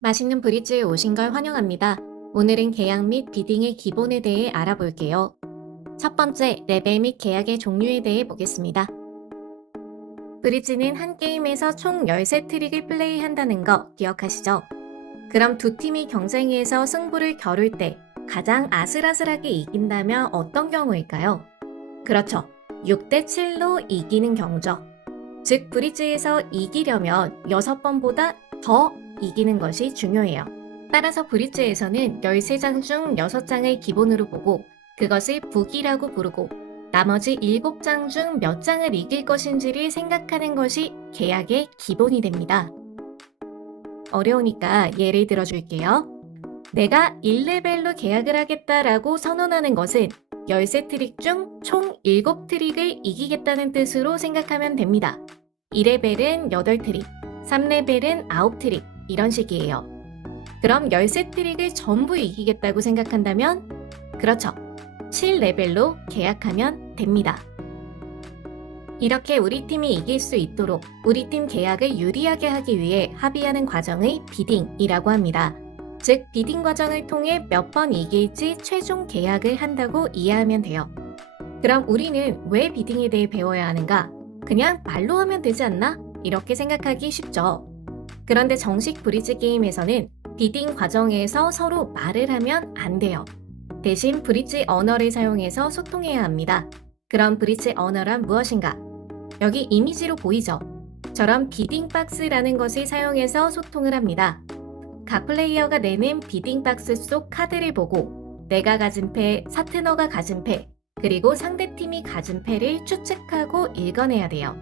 맛있는 브릿지에 오신 걸 환영합니다. 오늘은 계약 및 비딩의 기본에 대해 알아볼게요. 첫 번째, 레벨 및 계약의 종류에 대해 보겠습니다. 브릿지는 한 게임에서 총 13 트릭을 플레이한다는 거 기억하시죠? 그럼 두 팀이 경쟁에서 승부를 겨룰 때 가장 아슬아슬하게 이긴다면 어떤 경우일까요? 그렇죠. 6대 7로 이기는 경우죠. 즉, 브릿지에서 이기려면 6번보다 더 이기는 것이 중요해요. 따라서 브릿지에서는 13장 중 6장을 기본으로 보고 그것을 북이라고 부르고 나머지 7장 중 몇 장을 이길 것인지를 생각하는 것이 계약의 기본이 됩니다. 어려우니까 예를 들어줄게요. 내가 1레벨로 계약을 하겠다라고 선언하는 것은 13 트릭 중 총 7트릭을 이기겠다는 뜻으로 생각하면 됩니다. 2레벨은 8트릭, 3레벨은 9트릭 이런 식이에요. 그럼 13 트릭을 전부 이기겠다고 생각한다면 그렇죠. 7레벨로 계약하면 됩니다. 이렇게 우리 팀이 이길 수 있도록 우리 팀 계약을 유리하게 하기 위해 합의하는 과정을 비딩이라고 합니다. 즉, 비딩 과정을 통해 몇 번 이길지 최종 계약을 한다고 이해하면 돼요. 그럼 우리는 왜 비딩에 대해 배워야 하는가? 그냥 말로 하면 되지 않나? 이렇게 생각하기 쉽죠. 그런데 정식 브릿지 게임에서는 비딩 과정에서 서로 말을 하면 안 돼요. 대신 브릿지 언어를 사용해서 소통해야 합니다. 그럼 브릿지 언어란 무엇인가? 여기 이미지로 보이죠? 저런 비딩 박스라는 것을 사용해서 소통을 합니다. 각 플레이어가 내는 비딩 박스 속 카드를 보고 내가 가진 패, 파트너가 가진 패, 그리고 상대팀이 가진 패를 추측하고 읽어내야 돼요.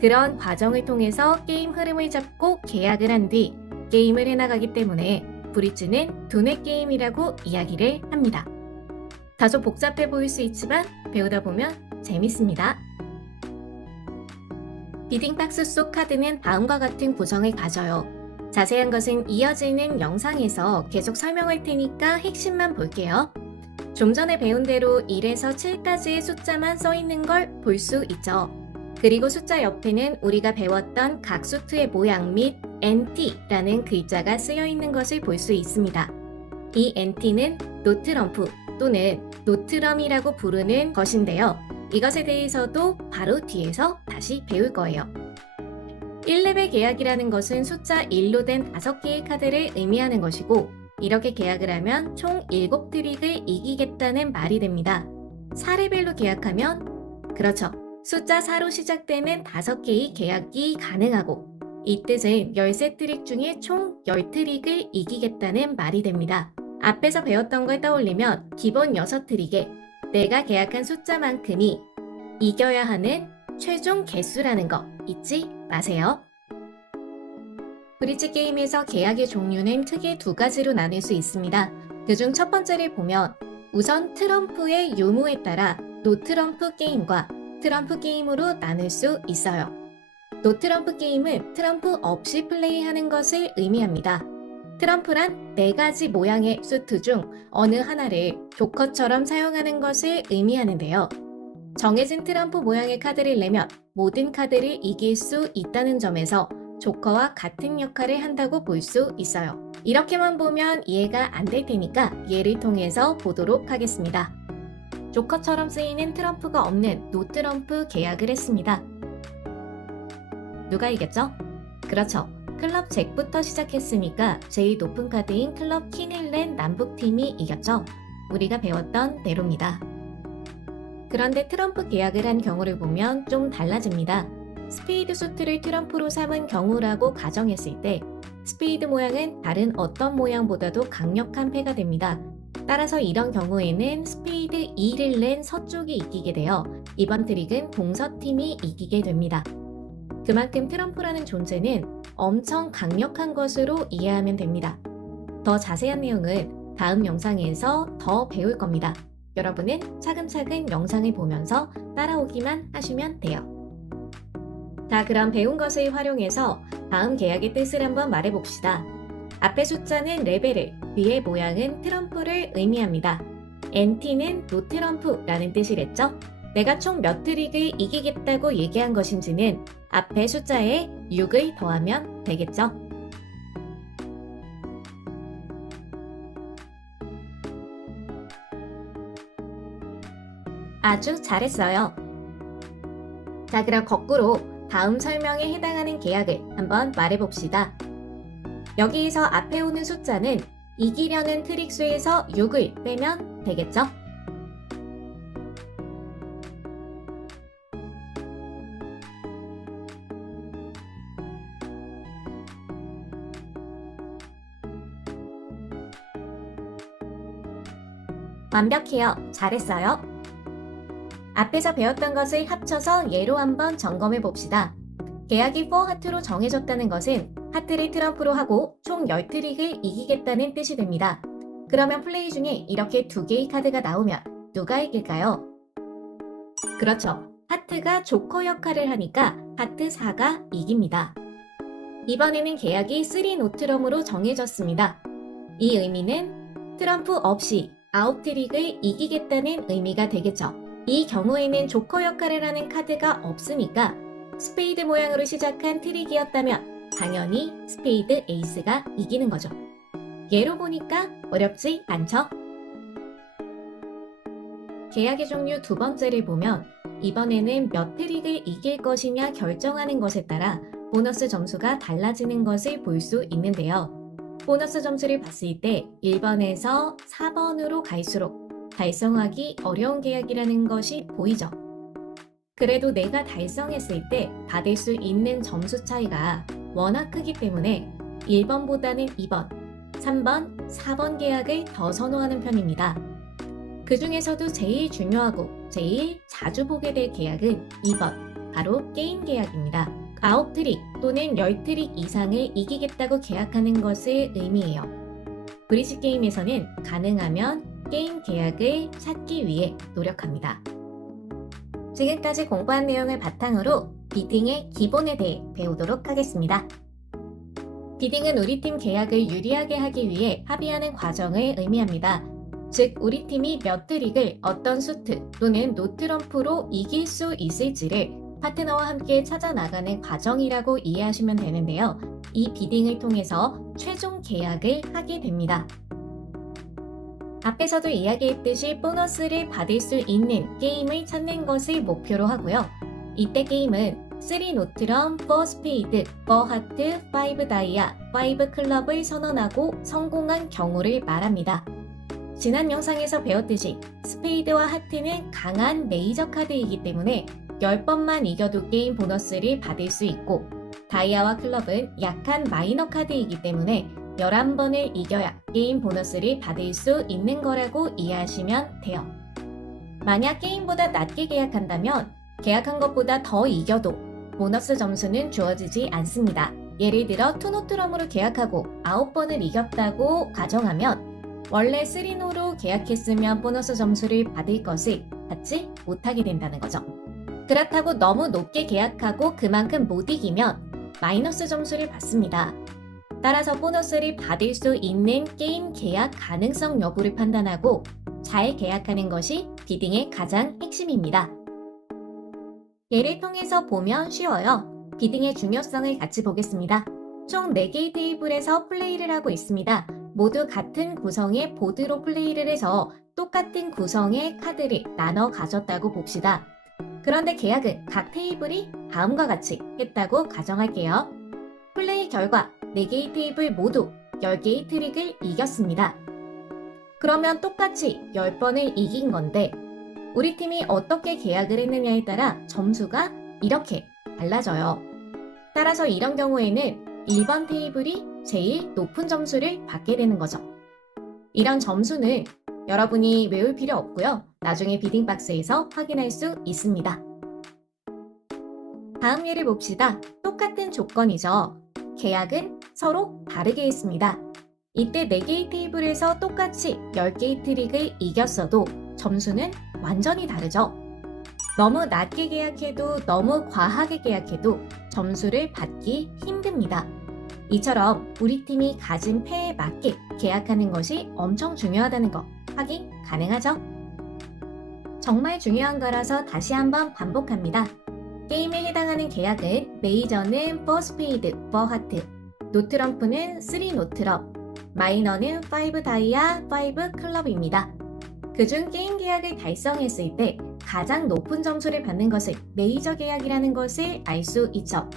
그런 과정을 통해서 게임 흐름을 잡고 계약을 한 뒤 게임을 해나가기 때문에 브릿지는 두뇌 게임이라고 이야기를 합니다. 다소 복잡해 보일 수 있지만 배우다 보면 재밌습니다. 비딩 박스 속 카드는 다음과 같은 구성을 가져요. 자세한 것은 이어지는 영상에서 계속 설명할 테니까 핵심만 볼게요. 좀 전에 배운 대로 1에서 7까지의 숫자만 써 있는 걸 볼 수 있죠. 그리고 숫자 옆에는 우리가 배웠던 각 수트의 모양 및 NT라는 글자가 쓰여 있는 것을 볼 수 있습니다. 이 NT는 노트럼프 또는 노트럼이라고 부르는 것인데요. 이것에 대해서도 바로 뒤에서 다시 배울 거예요. 1레벨 계약이라는 것은 숫자 1로 된 5개의 카드를 의미하는 것이고 이렇게 계약을 하면 총 7트릭을 이기겠다는 말이 됩니다. 4레벨로 계약하면 그렇죠. 숫자 4로 시작되는 5개의 계약이 가능하고 이 뜻은 13트릭 중에 총 10트릭을 이기겠다는 말이 됩니다. 앞에서 배웠던 걸 떠올리면 기본 6트릭에 내가 계약한 숫자만큼이 이겨야 하는 최종 개수라는 거 잊지 마세요. 브릿지 게임에서 계약의 종류는 크게 2가지로 나눌 수 있습니다. 그중 첫 번째를 보면 우선 트럼프의 유무에 따라 노트럼프 게임과 트럼프 게임으로 나눌 수 있어요. 노트럼프 게임은 트럼프 없이 플레이하는 것을 의미합니다. 트럼프란 4가지 모양의 수트 중 어느 하나를 조커처럼 사용하는 것을 의미하는데요. 정해진 트럼프 모양의 카드를 내면 모든 카드를 이길 수 있다는 점에서 조커와 같은 역할을 한다고 볼 수 있어요. 이렇게만 보면 이해가 안 될 테니까 예를 통해서 보도록 하겠습니다. 조커처럼 쓰이는 트럼프가 없는 노트럼프 계약을 했습니다. 누가 이겼죠? 그렇죠. 클럽 잭부터 시작했으니까 제일 높은 카드인 클럽 퀸을 낸 남북팀이 이겼죠. 우리가 배웠던 대로입니다. 그런데 트럼프 계약을 한 경우를 보면 좀 달라집니다. 스페이드 수트를 트럼프로 삼은 경우라고 가정했을 때 스페이드 모양은 다른 어떤 모양보다도 강력한 패가 됩니다. 따라서 이런 경우에는 스페이드 2를 낸 서쪽이 이기게 되어 이번 트릭은 동서팀이 이기게 됩니다. 그만큼 트럼프라는 존재는 엄청 강력한 것으로 이해하면 됩니다. 더 자세한 내용은 다음 영상에서 더 배울 겁니다. 여러분은 차근차근 영상을 보면서 따라오기만 하시면 돼요. 자, 그럼 배운 것을 활용해서 다음 계약의 뜻을 한번 말해봅시다. 앞의 숫자는 레벨을, 위의 모양은 트럼프를 의미합니다. NT는 노트럼프라는 뜻이랬죠? 내가 총 몇 트릭을 이기겠다고 얘기한 것인지는 앞의 숫자에 6을 더하면 되겠죠? 아주 잘했어요. 자, 그럼 거꾸로 다음 설명에 해당하는 계약을 한번 말해봅시다. 여기에서 앞에 오는 숫자는 이기려는 트릭수에서 6을 빼면 되겠죠? 완벽해요. 잘했어요. 앞에서 배웠던 것을 합쳐서 예로 한번 점검해 봅시다. 계약이 4하트로 정해졌다는 것은 하트를 트럼프로 하고 총 10트릭을 이기겠다는 뜻이 됩니다. 그러면 플레이 중에 이렇게 두 개의 카드가 나오면 누가 이길까요? 그렇죠. 하트가 조커 역할을 하니까 하트 4가 이깁니다. 이번에는 계약이 3노트럼으로 정해졌습니다. 이 의미는 트럼프 없이 9트릭을 이기겠다는 의미가 되겠죠. 이 경우에는 조커 역할을 하는 카드가 없으니까 스페이드 모양으로 시작한 트릭이었다면 당연히 스페이드 에이스가 이기는 거죠. 예로 보니까 어렵지 않죠? 계약의 종류 두 번째를 보면 이번에는 몇 트릭을 이길 것이냐 결정하는 것에 따라 보너스 점수가 달라지는 것을 볼 수 있는데요. 보너스 점수를 봤을 때 1번에서 4번으로 갈수록 달성하기 어려운 계약이라는 것이 보이죠. 그래도 내가 달성했을 때 받을 수 있는 점수 차이가 워낙 크기 때문에 1번보다는 2번, 3번, 4번 계약을 더 선호하는 편입니다. 그 중에서도 제일 중요하고 제일 자주 보게 될 계약은 2번, 바로 게임 계약입니다. 9트릭 또는 10트릭 이상을 이기겠다고 계약하는 것을 의미해요. 브릿지 게임에서는 가능하면 게임 계약을 찾기 위해 노력합니다. 지금까지 공부한 내용을 바탕으로 비딩의 기본에 대해 배우도록 하겠습니다. 비딩은 우리 팀 계약을 유리하게 하기 위해 합의하는 과정을 의미합니다. 즉, 우리 팀이 몇 트릭을 어떤 수트 또는 노트럼프로 이길 수 있을지를 파트너와 함께 찾아 나가는 과정이라고 이해하시면 되는데요. 이 비딩을 통해서 최종 계약을 하게 됩니다. 앞에서도 이야기했듯이 보너스를 받을 수 있는 게임을 찾는 것을 목표로 하고요. 이때 게임은 3노트럼, 4스페이드, 4하트, 5다이아, 5클럽을 선언하고 성공한 경우를 말합니다. 지난 영상에서 배웠듯이 스페이드와 하트는 강한 메이저 카드이기 때문에 10번만 이겨도 게임 보너스를 받을 수 있고 다이아와 클럽은 약한 마이너 카드이기 때문에 11번을 이겨야 게임 보너스를 받을 수 있는 거라고 이해하시면 돼요. 만약 게임보다 낮게 계약한다면 계약한 것보다 더 이겨도 보너스 점수는 주어지지 않습니다. 예를 들어 투노트럼으로 계약하고 9번을 이겼다고 가정하면 원래 3노로 계약했으면 보너스 점수를 받을 것을 받지 못하게 된다는 거죠. 그렇다고 너무 높게 계약하고 그만큼 못 이기면 마이너스 점수를 받습니다. 따라서 보너스를 받을 수 있는 게임 계약 가능성 여부를 판단하고 잘 계약하는 것이 비딩의 가장 핵심입니다. 예를 통해서 보면 쉬워요. 비딩의 중요성을 같이 보겠습니다. 총 4개의 테이블에서 플레이를 하고 있습니다. 모두 같은 구성의 보드로 플레이를 해서 똑같은 구성의 카드를 나눠 가졌다고 봅시다. 그런데 계약은 각 테이블이 다음과 같이 했다고 가정할게요. 플레이 결과 4개의 테이블 모두 10개의 트릭을 이겼습니다. 그러면 똑같이 10번을 이긴 건데 우리 팀이 어떻게 계약을 했느냐에 따라 점수가 이렇게 달라져요. 따라서 이런 경우에는 1번 테이블이 제일 높은 점수를 받게 되는 거죠. 이런 점수는 여러분이 외울 필요 없고요. 나중에 비딩박스에서 확인할 수 있습니다. 다음 예를 봅시다. 똑같은 조건이죠. 계약은 서로 다르게 했습니다. 이때 4개의 테이블에서 똑같이 10개의 트릭을 이겼어도 점수는 완전히 다르죠. 너무 낮게 계약해도 너무 과하게 계약해도 점수를 받기 힘듭니다. 이처럼 우리 팀이 가진 패에 맞게 계약하는 것이 엄청 중요하다는 거 확인 가능하죠? 정말 중요한 거라서 다시 한번 반복합니다. 게임에 해당하는 계약은 메이저는 4스페이드, 4하트, 노트럼프는 3노트럼, 마이너는 5다이아, 5클럽입니다. 그중 게임 계약을 달성했을 때 가장 높은 점수를 받는 것을 메이저 계약이라는 것을 알 수 있죠.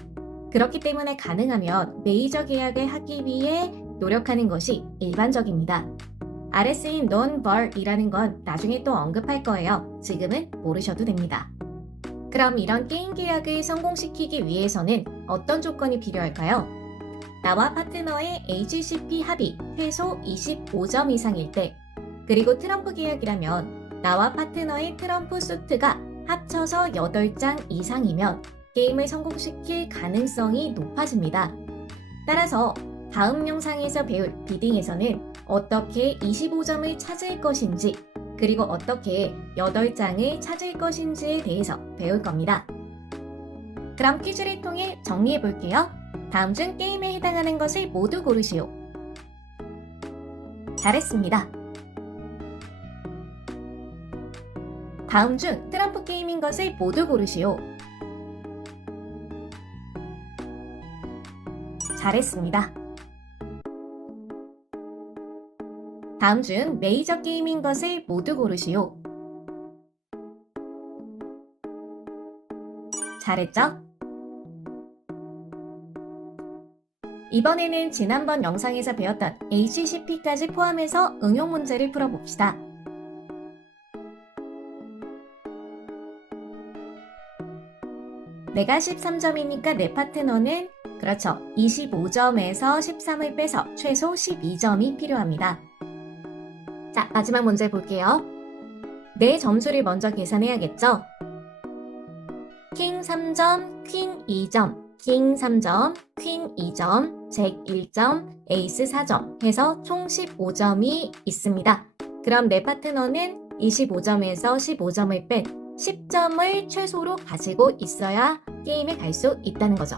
그렇기 때문에 가능하면 메이저 계약을 하기 위해 노력하는 것이 일반적입니다. 아래 쓰인 non-var이라는 건 나중에 또 언급할 거예요. 지금은 모르셔도 됩니다. 그럼 이런 게임 계약을 성공시키기 위해서는 어떤 조건이 필요할까요? 나와 파트너의 HCP 합이 최소 25점 이상일 때, 그리고 트럼프 계약이라면 나와 파트너의 트럼프 수트가 합쳐서 8장 이상이면 게임을 성공시킬 가능성이 높아집니다. 따라서 다음 영상에서 배울 비딩에서는 어떻게 25점을 찾을 것인지, 그리고 어떻게 8장을 찾을 것인지에 대해서 배울 겁니다. 그럼 퀴즈를 통해 정리해 볼게요. 다음 중 게임에 해당하는 것을 모두 고르시오. 잘했습니다. 다음 중 트럼프 게임인 것을 모두 고르시오. 잘했습니다. 다음 중 메이저 게임인 것을 모두 고르시오. 잘했죠? 이번에는 지난번 영상에서 배웠던 HCP까지 포함해서 응용 문제를 풀어봅시다. 내가 13점이니까 내 파트너는 그렇죠. 25점에서 13을 빼서 최소 12점이 필요합니다. 자, 마지막 문제 볼게요. 내 점수를 먼저 계산해야겠죠? 킹 3점, 퀸 2점, 킹 3점, 퀸 2점, 잭 1점, 에이스 4점 해서 총 15점이 있습니다. 그럼 내 파트너는 25점에서 15점을 뺀 10점을 최소로 가지고 있어야 게임에 갈 수 있다는 거죠.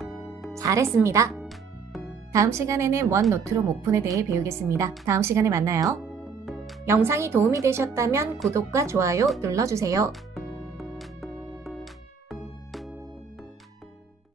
잘했습니다. 다음 시간에는 원노트로 오픈에 대해 배우겠습니다. 다음 시간에 만나요. 영상이 도움이 되셨다면 구독과 좋아요 눌러주세요.